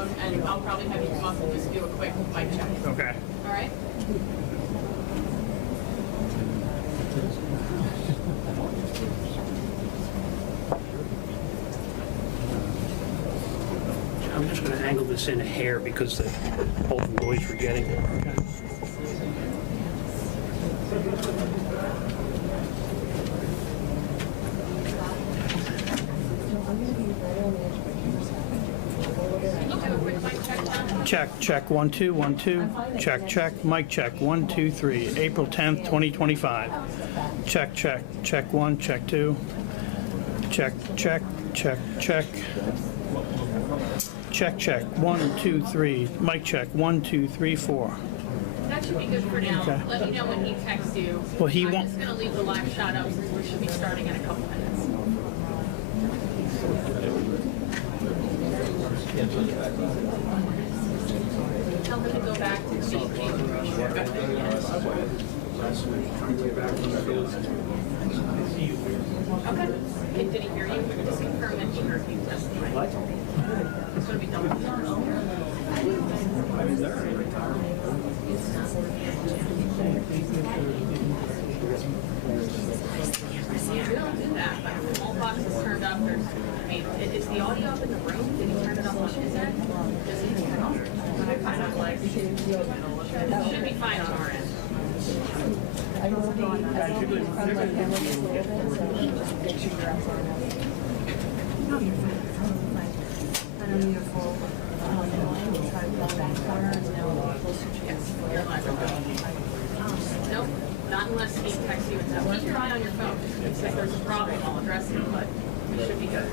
phone, and I'll probably have you come up and just do a quick mic check. Okay. All right? I'm just going to angle this in a hair because of all the noise we're getting. Check, 1 2 1 2. Check, mic check 1 2 3. April 10th, 2025. Check 1, check 2. Check. Check 1 2 3. Mic check 1 2 3 4. That should be good for now. Okay. Let me know when he texts you. Well, he I'm won't. just going to leave the live shot up since we should be starting in a couple minutes. Tell him to go back to the page. Okay. Did he hear you? Just confirm that he heard you testify. It's going to be done. We don't do that, but all boxes turned up. There's, I mean, is the audio up in the room? Did he turn it up on his end? Does he turn it off? I find out like it should be fine on our end. I don't know from my camera just a little bit, so make sure you're outside. No, you're fine. I don't need a full try to go back corner and now full switch. Yes, you're live. Nope, not unless he texts you and says, keep your eye on your phone. If there's a problem, I'll address it, but it should be good.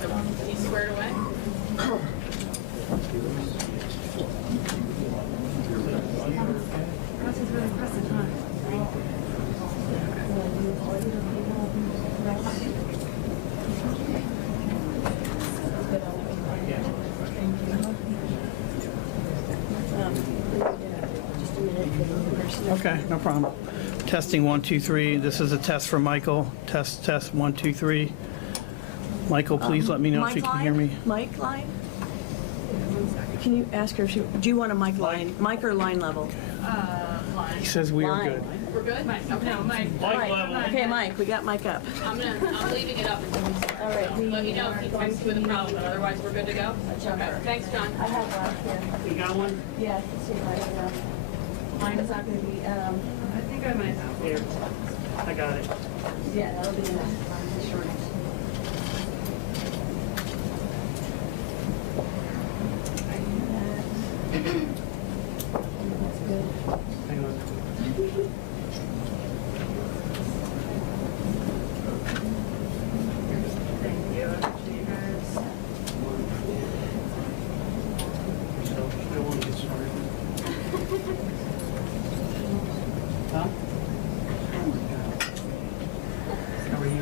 So he's squared away? This is really impressive, huh? Okay, no problem. Testing 1 2 3. This is a test for Michael. Test 1 2 3. Michael, please let me know if you can hear me. Mic line? Can you ask her if she, do you want a mic line? Mic or line level? Line. He says we are Line. good. We're good? Okay, Mic level. Okay, Mike, we got mic up. I'm leaving it up until we start. All right, So let me know if he texts you with a problem, but otherwise we're good to go? Okay, thanks, John. I have one here. You got one? Yeah, let's see if I can, mine is not gonna be, I think I might have. Here. I got it. yeah, that'll be in the short. That's good. Hang on. Thank you. You guys. So, I want to get started. Huh? Oh my God. How are you?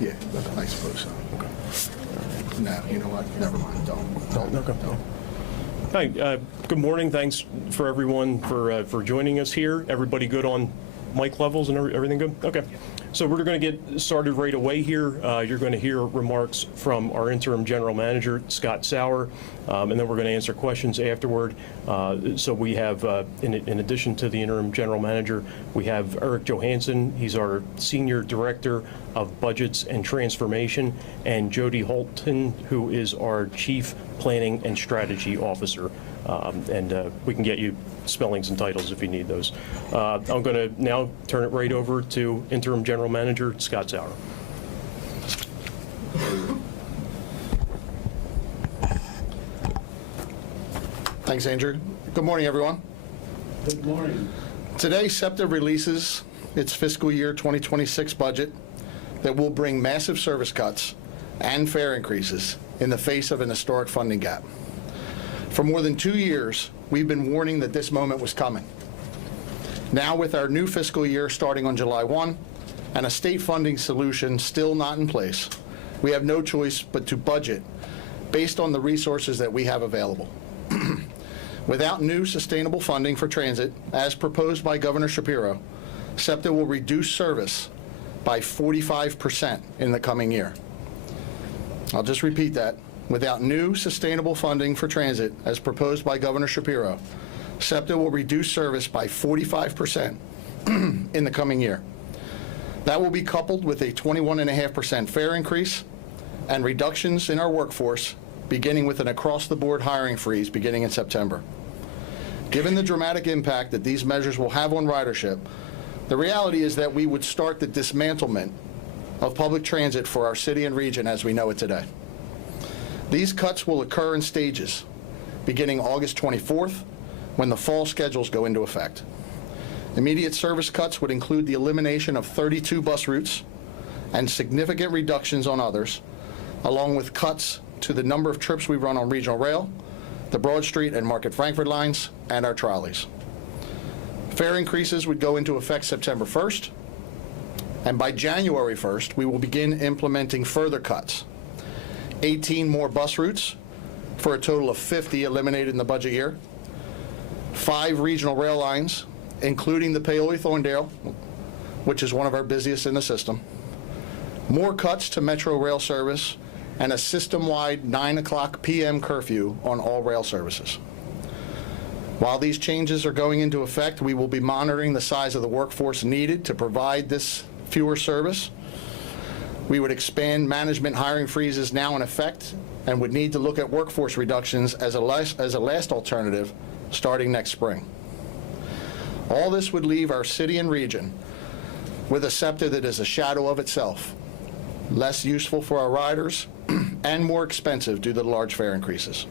Yeah, I suppose so. Okay. No, you know what? Never mind. Don't. Okay. Hi, good morning. Thanks for everyone for joining us here. Everybody good on mic levels and everything good? Okay. So we're going to get started right away here. You're going to hear remarks from our interim general manager, Scott Sauer, and then we're going to answer questions afterward. So we have, in addition to the interim general manager, we have Eric Johansson. He's our senior director of budgets and transformation, and Jody Holton, who is our chief planning and strategy officer. And we can get you spellings and titles if you need those. I'm going to now turn it right over to interim general manager Scott Sauer. Thanks, Andrew. Good morning, everyone. Good morning. Today, SEPTA releases its fiscal year 2026 budget that will bring massive service cuts and fare increases in the face of an historic funding gap. For more than 2 years, we've been warning that this moment was coming. Now, with our new fiscal year starting on July 1 and a state funding solution still not in place, we have no choice but to budget based on the resources that we have available. Without new sustainable funding for transit, as proposed by Governor Shapiro, SEPTA will reduce service by 45% in the coming year. I'll just repeat that. Without new sustainable funding for transit, as proposed by Governor Shapiro, SEPTA will reduce service by 45% in the coming year. That will be coupled with a 21.5% fare increase and reductions in our workforce, beginning with an across-the-board hiring freeze beginning in September. Given the dramatic impact that these measures will have on ridership, the reality is that we would start the dismantlement of public transit for our city and region as we know it today. These cuts will occur in stages, beginning August 24th, when the fall schedules go into effect. Immediate service cuts would include the elimination of 32 bus routes and significant reductions on others, along with cuts to the number of trips we run on regional rail, the Broad Street and Market Frankford lines, and our trolleys. Fare increases would go into effect September 1st, and by January 1st, we will begin implementing further cuts. 18 more bus routes for a total of 50 eliminated in the budget year, 5 regional rail lines, including the Paoli-Thorndale, which is one of our busiest in the system, more cuts to Metro rail service, and a system-wide 9:00 p.m. curfew on all rail services. While these changes are going into effect, we will be monitoring the size of the workforce needed to provide this fewer service. We would expand management hiring freezes now in effect and would need to look at workforce reductions as a last alternative starting next spring. All this would leave our city and region with a SEPTA that is a shadow of itself, less useful for our riders, and more expensive due to the large fare increases.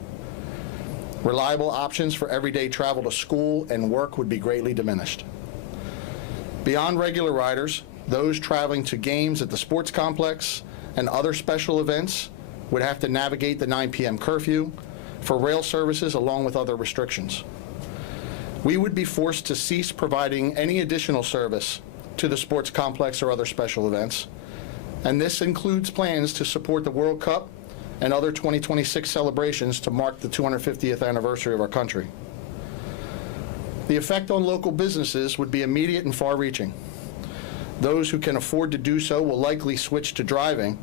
Reliable options for everyday travel to school and work would be greatly diminished. Beyond regular riders, those traveling to games at the sports complex and other special events would have to navigate the 9 p.m. curfew for rail services along with other restrictions. We would be forced to cease providing any additional service to the sports complex or other special events, and this includes plans to support the World Cup and other 2026 celebrations to mark the 250th anniversary of our country. The effect on local businesses would be immediate and far-reaching. Those who can afford to do so will likely switch to driving,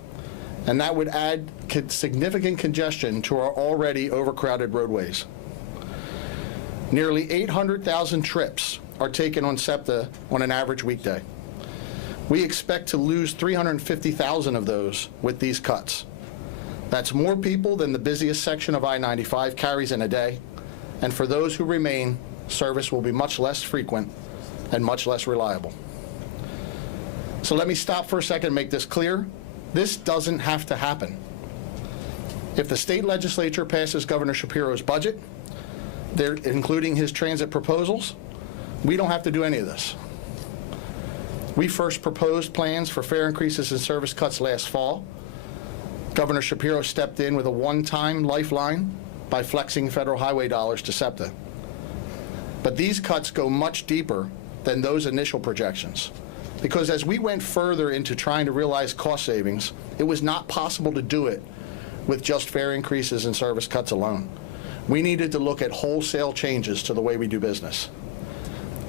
and that would add significant congestion to our already overcrowded roadways. Nearly 800,000 trips are taken on SEPTA on an average weekday. We expect to lose 350,000 of those with these cuts. That's more people than the busiest section of I-95 carries in a day, and for those who remain, service will be much less frequent and much less reliable. So let me stop for a second and make this clear. This doesn't have to happen. If the state legislature passes Governor Shapiro's budget, including his transit proposals, we don't have to do any of this. We first proposed plans for fare increases and service cuts last fall. Governor Shapiro stepped in with a one-time lifeline by flexing federal highway dollars to SEPTA. But these cuts go much deeper than those initial projections. because as we went further into trying to realize cost savings, it was not possible to do it with just fare increases and service cuts alone. We needed to look at wholesale changes to the way we do business.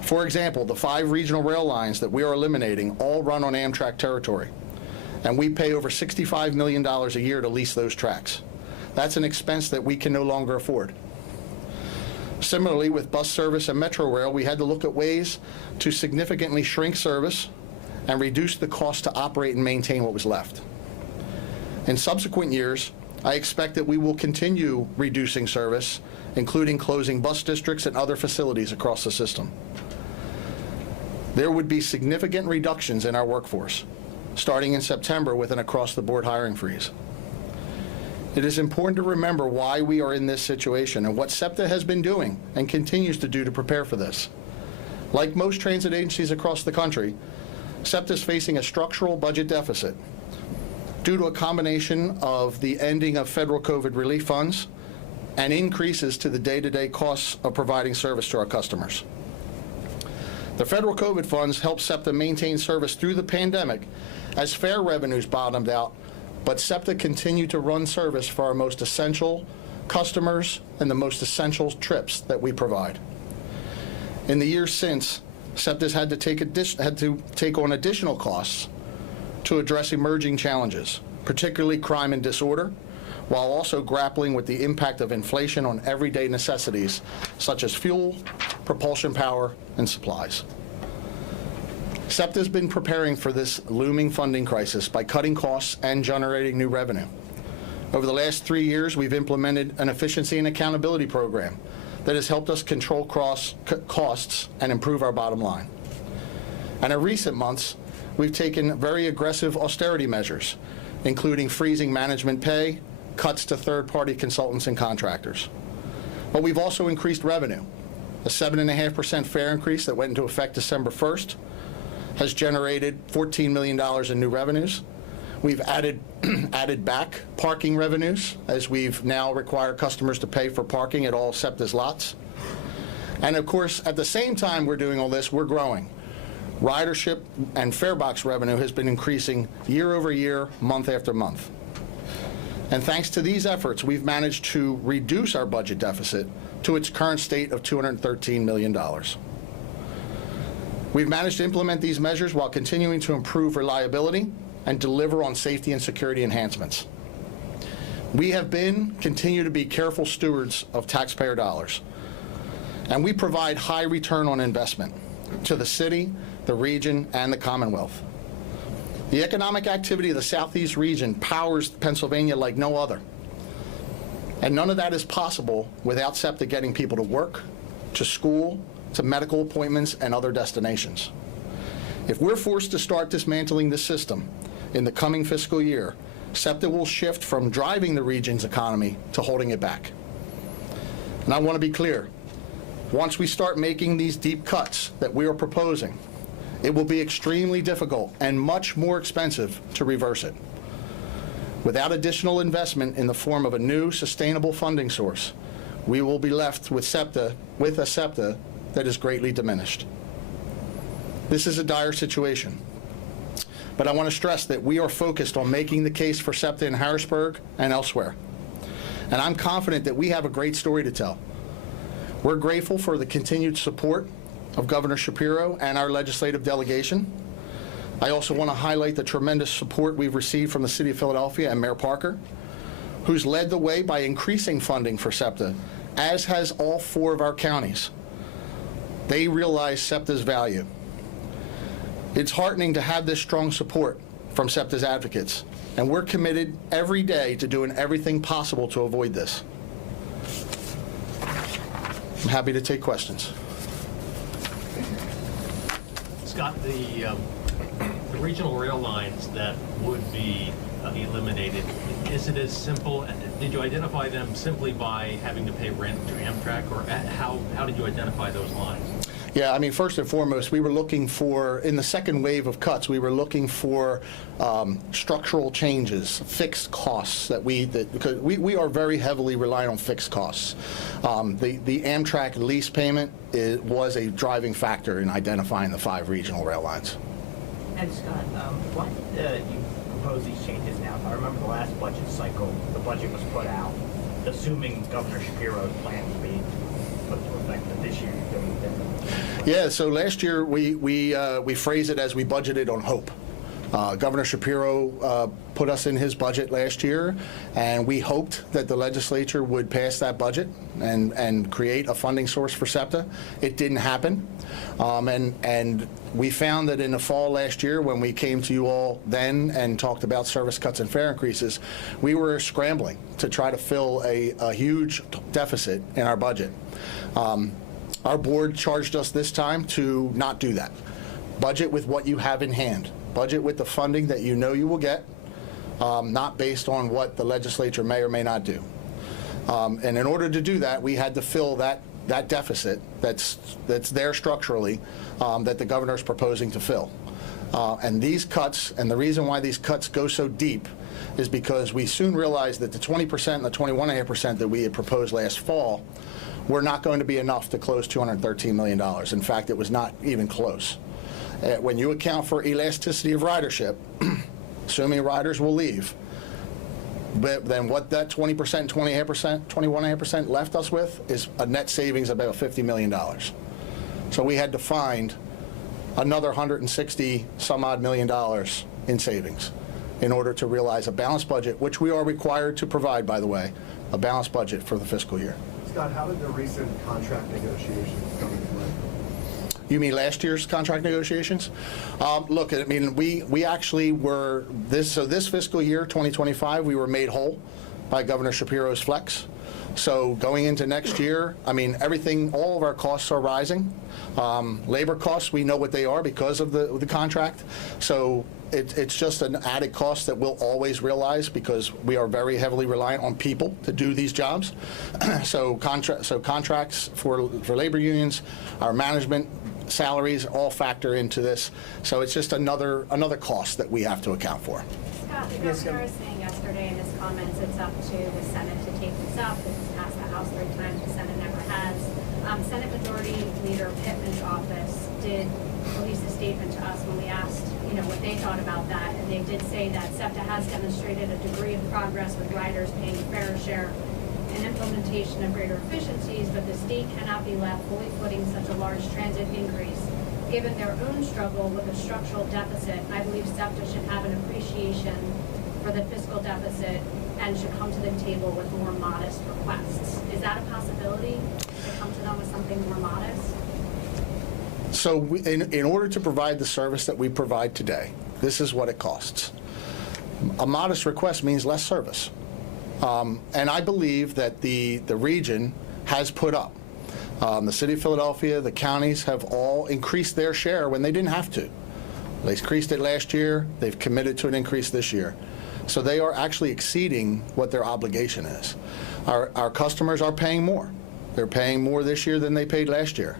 For example, the 5 regional rail lines that we are eliminating all run on Amtrak territory, and we pay over $65 million a year to lease those tracks. That's an expense that we can no longer afford. Similarly, with bus service and metro rail, we had to look at ways to significantly shrink service and reduce the cost to operate and maintain what was left. In subsequent years, I expect that we will continue reducing service, including closing bus districts and other facilities across the system. There would be significant reductions in our workforce, starting in September with an across-the-board hiring freeze. It is important to remember why we are in this situation and what SEPTA has been doing and continues to do to prepare for this. Like most transit agencies across the country, SEPTA is facing a structural budget deficit due to a combination of the ending of federal COVID relief funds and increases to the day-to-day costs of providing service to our customers. The federal COVID funds helped SEPTA maintain service through the pandemic as fare revenues bottomed out, but SEPTA continued to run service for our most essential customers and the most essential trips that we provide. In the years since, SEPTA has had to take on additional costs to address emerging challenges, particularly crime and disorder, while also grappling with the impact of inflation on everyday necessities such as fuel, propulsion power, and supplies. SEPTA has been preparing for this looming funding crisis by cutting costs and generating new revenue. Over the last 3 years, we've implemented an efficiency and accountability program that has helped us control costs and improve our bottom line. And in recent months, we've taken very aggressive austerity measures, including freezing management pay, cuts to third-party consultants and contractors. But we've also increased revenue. A 7.5% fare increase that went into effect December 1st has generated $14 million in new revenues. We've added back parking revenues, as we've now required customers to pay for parking at all SEPTA's lots. And of course, at the same time we're doing all this, we're growing. Ridership and farebox revenue has been increasing year over year, month after month. And thanks to these efforts, we've managed to reduce our budget deficit to its current state of $213 million. We've managed to implement these measures while continuing to improve reliability and deliver on safety and security enhancements. We have continue to be careful stewards of taxpayer dollars, and we provide high return on investment to the city, the region, and the Commonwealth. The economic activity of the Southeast region powers Pennsylvania like no other. And none of that is possible without SEPTA getting people to work, to school, to medical appointments, and other destinations. If we're forced to start dismantling the system in the coming fiscal year, SEPTA will shift from driving the region's economy to holding it back. And I want to be clear, once we start making these deep cuts that we are proposing, it will be extremely difficult and much more expensive to reverse it. Without additional investment in the form of a new sustainable funding source, we will be left with a SEPTA that is greatly diminished. This is a dire situation, but I want to stress that we are focused on making the case for SEPTA in Harrisburg and elsewhere. And I'm confident that we have a great story to tell. We're grateful for the continued support of Governor Shapiro and our legislative delegation. I also want to highlight the tremendous support we've received from the City of Philadelphia and Mayor Parker, who's led the way by increasing funding for SEPTA, as has all 4 of our counties. They realize SEPTA's value. It's heartening to have this strong support from SEPTA's advocates, and we're committed every day to doing everything possible to avoid this. I'm happy to take questions. Scott, the regional rail lines that would be eliminated, is it as simple, did you identify them simply by having to pay rent to Amtrak, or how did you identify those lines? Yeah, I mean, first and foremost, we were looking for, in the second wave of cuts, we were looking for structural changes, fixed costs because we are very heavily reliant on fixed costs. The Amtrak lease payment was a driving factor in identifying the 5 regional rail lines. And Scott, why did you propose these changes now? If I remember the last budget cycle, the budget was put out, assuming Governor Shapiro's plan would be put into effect, but this year you're doing it differently. Yeah, so last year we phrased it as we budgeted on hope. Governor Shapiro put us in his budget last year, and we hoped that the legislature would pass that budget and create a funding source for SEPTA. It didn't happen, and we found that in the fall last year, when we came to you all then and talked about service cuts and fare increases, we were scrambling to try to fill a huge deficit in our budget. Our board charged us this time to not do that. Budget with what you have in hand. Budget with the funding that you know you will get, not based on what the legislature may or may not do. And in order to do that, we had to fill that deficit that's there structurally that the governor is proposing to fill. And these cuts, and the reason why these cuts go so deep, is because we soon realized that the 20% and the 21.5% that we had proposed last fall were not going to be enough to close $213 million. In fact, it was not even close. When you account for elasticity of ridership, assuming riders will leave, but then what that 20%, 28%, 21.5% left us with is a net savings of about $50 million. So we had to find another 160 some odd million dollars in savings in order to realize a balanced budget, which we are required to provide, by the way, a balanced budget for the fiscal year. Scott, how did the recent contract negotiations come into play? You mean last year's contract negotiations? Look, I mean, we actually were, this fiscal year, 2025, we were made whole by Governor Shapiro's flex. So going into next year, I mean, everything, all of our costs are rising. Labor costs, we know what they are because of the contract. So it's just an added cost that we'll always realize because we are very heavily reliant on people to do these jobs. So contracts for labor unions, our management salaries all factor into this. So it's just another cost that we have to account for. Scott, the governor is saying yesterday in his comments it's up to the Senate to take this up. This has passed the House 3 times. The Senate never has. Senate Majority Leader Pittman's office did release a statement to us when we asked, what they thought about that, and they did say that SEPTA has demonstrated a degree of progress with riders paying a fair share and implementation of greater efficiencies, but the state cannot be left fully footing such a large transit increase. Given their own struggle with a structural deficit, I believe SEPTA should have an appreciation for the fiscal deficit and should come to the table with more modest requests. Is that a possibility, to come to them with something more modest? So in order to provide the service that we provide today, this is what it costs. A modest request means less service. And I believe that the region has put up. The city of Philadelphia, the counties have all increased their share when they didn't have to. They increased it last year. They've committed to an increase this year. So they are actually exceeding what their obligation is. Our customers are paying more. They're paying more this year than they paid last year.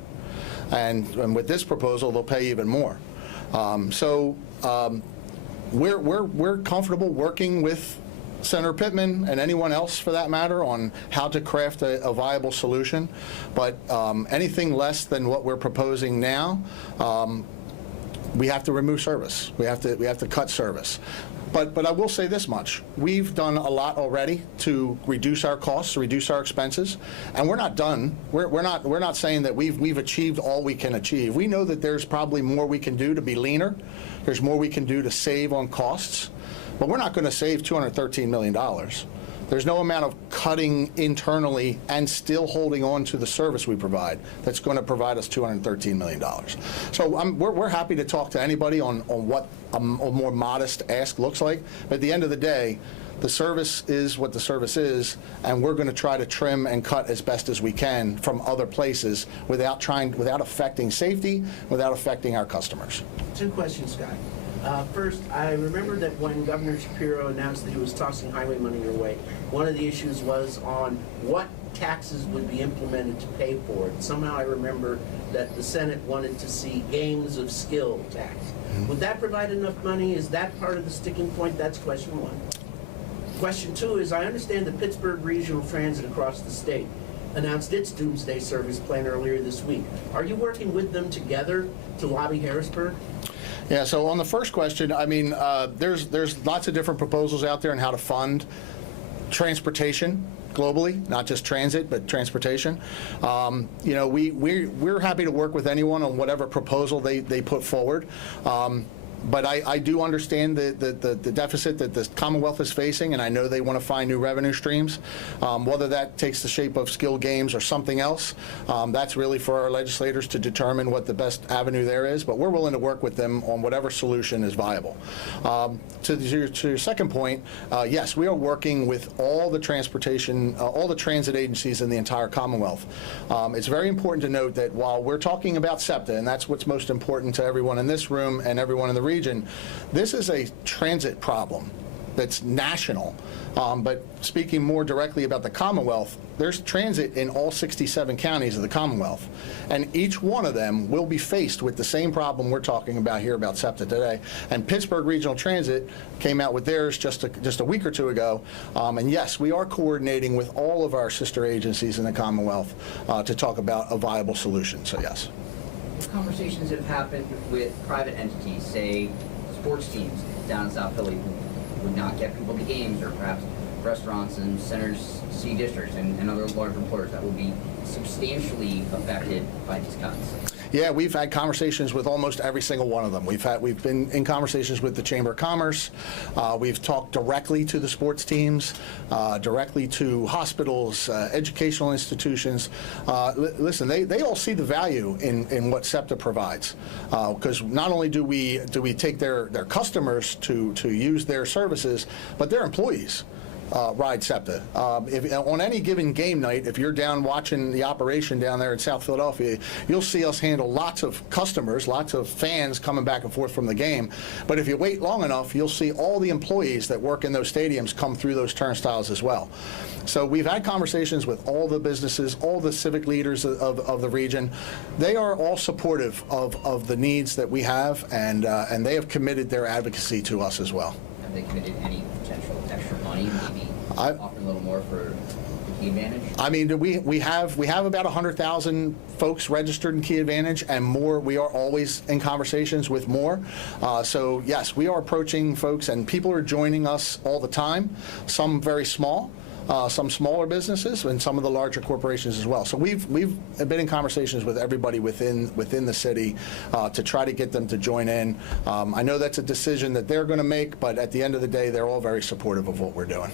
And with this proposal, they'll pay even more. We're comfortable working with Senator Pittman and anyone else for that matter on how to craft a viable solution. But anything less than what we're proposing now, we have to remove service. We have to cut service. But I will say this much. We've done a lot already to reduce our costs, reduce our expenses, and we're not done. We're not saying that we've achieved all we can achieve. We know that there's probably more we can do to be leaner. There's more we can do to save on costs. But we're not going to save $213 million. There's no amount of cutting internally and still holding on to the service we provide that's going to provide us $213 million. So we're happy to talk to anybody on what a more modest ask looks like. But at the end of the day, the service is what the service is, and we're going to try to trim and cut as best as we can from other places without affecting safety, without affecting our customers. 2 questions, Scott. First, I remember that when Governor Shapiro announced that he was tossing highway money your way, one of the issues was on what taxes would be implemented to pay for it. Somehow I remember that the Senate wanted to see gains of skill tax. Would that provide enough money? Is that part of the sticking point? That's question 1. Question 2 is, I understand that Pittsburgh Regional Transit across the state announced its doomsday service plan earlier this week. Are you working with them together to lobby Harrisburg? Yeah, so on the first question, I mean, there's lots of different proposals out there on how to fund transportation globally, not just transit, but transportation. You know, we're happy to work with anyone on whatever proposal they put forward. But I do understand the deficit that the Commonwealth is facing, and I know they want to find new revenue streams. Whether that takes the shape of skill games or something else, that's really for our legislators to determine what the best avenue there is. But we're willing to work with them on whatever solution is viable. To your second point, yes, we are working with all the transportation, all the transit agencies in the entire Commonwealth. It's very important to note that while we're talking about SEPTA, and that's what's most important to everyone in this room and everyone in the region, this is a transit problem that's national. But speaking more directly about the Commonwealth, there's transit in all 67 counties of the Commonwealth. And each one of them will be faced with the same problem we're talking about here about SEPTA today. And Pittsburgh Regional Transit came out with theirs just a week or two ago. And yes, we are coordinating with all of our sister agencies in the Commonwealth to talk about a viable solution. So yes. Conversations have happened with private entities, say sports teams down in South Philly who would not get people to games, or perhaps restaurants and Centers C districts and other large employers that will be substantially affected by these cuts. Yeah, we've had conversations with almost every single one of them. We've been in conversations with the Chamber of Commerce. We've talked directly to the sports teams, directly to hospitals, educational institutions. Listen, they all see the value in what SEPTA provides, because not only do we take their customers to use their services, but their employees ride SEPTA. If on any given game night, if you're down watching the operation down there in South Philadelphia, you'll see us handle lots of customers, lots of fans coming back and forth from the game. But if you wait long enough, you'll see all the employees that work in those stadiums come through those turnstiles as well. So we've had conversations with all the businesses, all the civic leaders of the region. They are all supportive of the needs that we have, and they have committed their advocacy to us as well. Have they committed any potential extra money, maybe offer a little more for Key Advantage? I mean, we have about 100,000 folks registered in Key Advantage, and more. We are always in conversations with more. So yes, we are approaching folks, and people are joining us all the time. Some very small. Some smaller businesses, and some of the larger corporations as well. So we've been in conversations with everybody within the city to try to get them to join in. I know that's a decision that they're going to make, but at the end of the day, they're all very supportive of what we're doing.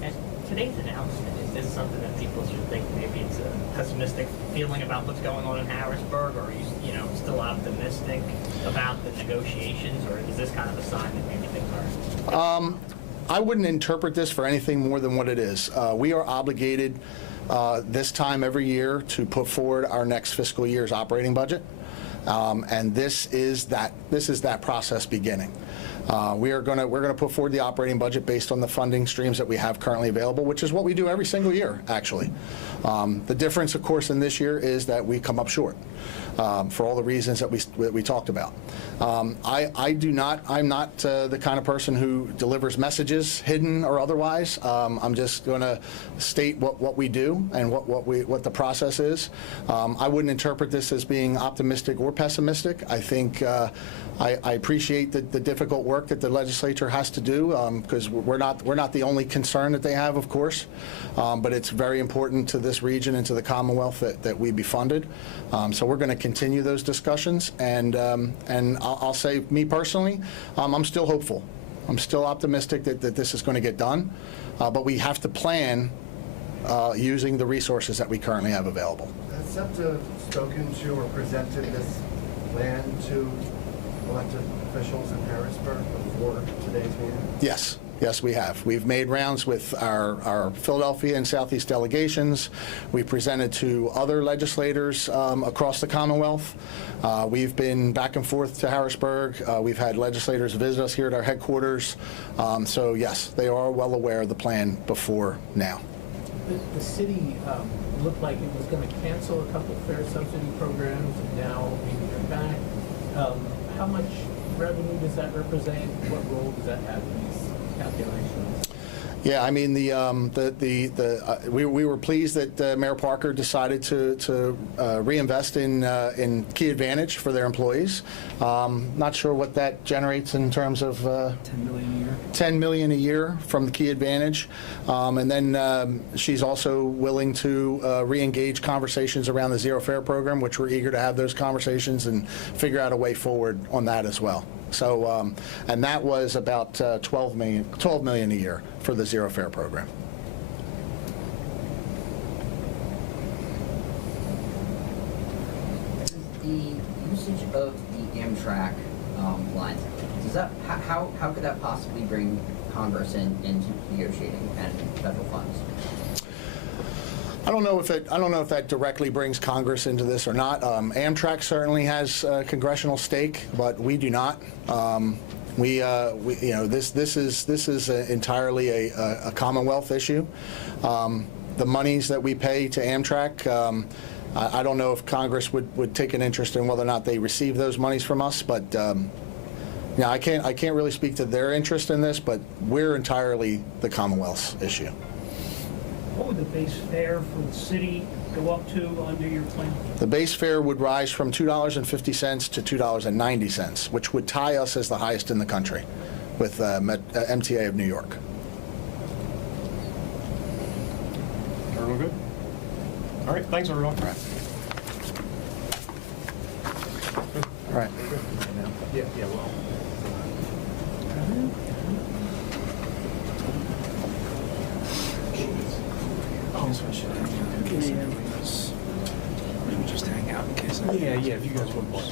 And today's announcement, is this something that people should think maybe it's a pessimistic feeling about what's going on in Harrisburg, or are you still optimistic about the negotiations, or is this kind of a sign that maybe things are? I wouldn't interpret this for anything more than what it is. We are obligated this time every year to put forward our next fiscal year's operating budget, and this is that process beginning. We're going to put forward the operating budget based on the funding streams that we have currently available, which is what we do every single year, actually. The difference, of course, in this year is that we come up short for all the reasons that we talked about. I'm not the kind of person who delivers messages, hidden or otherwise. I'm just going to state what we do and what the process is. I wouldn't interpret this as being optimistic or pessimistic. I think I appreciate the difficult work that the legislature has to do, because we're not the only concern that they have, of course, but it's very important to this region and to the Commonwealth that we be funded. So we're going to continue those discussions, and I'll say, me personally, I'm still hopeful. I'm still optimistic that this is going to get done, but we have to plan using the resources that we currently have available. Has SEPTA spoken to or presented this plan to elected officials in Harrisburg before today's meeting? Yes. Yes, we have. We've made rounds with our Philadelphia and Southeast delegations. We presented to other legislators across the Commonwealth. We've been back and forth to Harrisburg. We've had legislators visit us here at our headquarters. So yes, they are well aware of the plan before now. The city looked like it was going to cancel a couple fare subsidy programs, and now maybe they're back. How much revenue does that represent? What role does that have in these calculations? Yeah, I mean, we were pleased that Mayor Parker decided to reinvest in Key Advantage for their employees. Not sure what that generates in terms of $10 million a year from the Key Advantage, and then she's also willing to re-engage conversations around the Zero Fare program, which we're eager to have those conversations and figure out a way forward on that as well. So, and that was about $12 million a year for the Zero Fare program. The usage of the Amtrak line, does that, how could that possibly bring Congress into negotiating and federal funds? I don't know if that directly brings Congress into this or not. Amtrak certainly has a congressional stake, but we do not. This is entirely a Commonwealth issue. The monies that we pay to Amtrak, I don't know if Congress would take an interest in whether or not they receive those monies from us, but yeah, I can't really speak to their interest in this, but we're entirely the Commonwealth's issue. What would the base fare for the city go up to under your plan? The base fare would rise from $2.50 to $2.90, which would tie us as the highest in the country with MTA of New York. Everyone good? All right, thanks, everyone. All right. Yeah, well. Just hang out in case. Yeah, if you guys would want.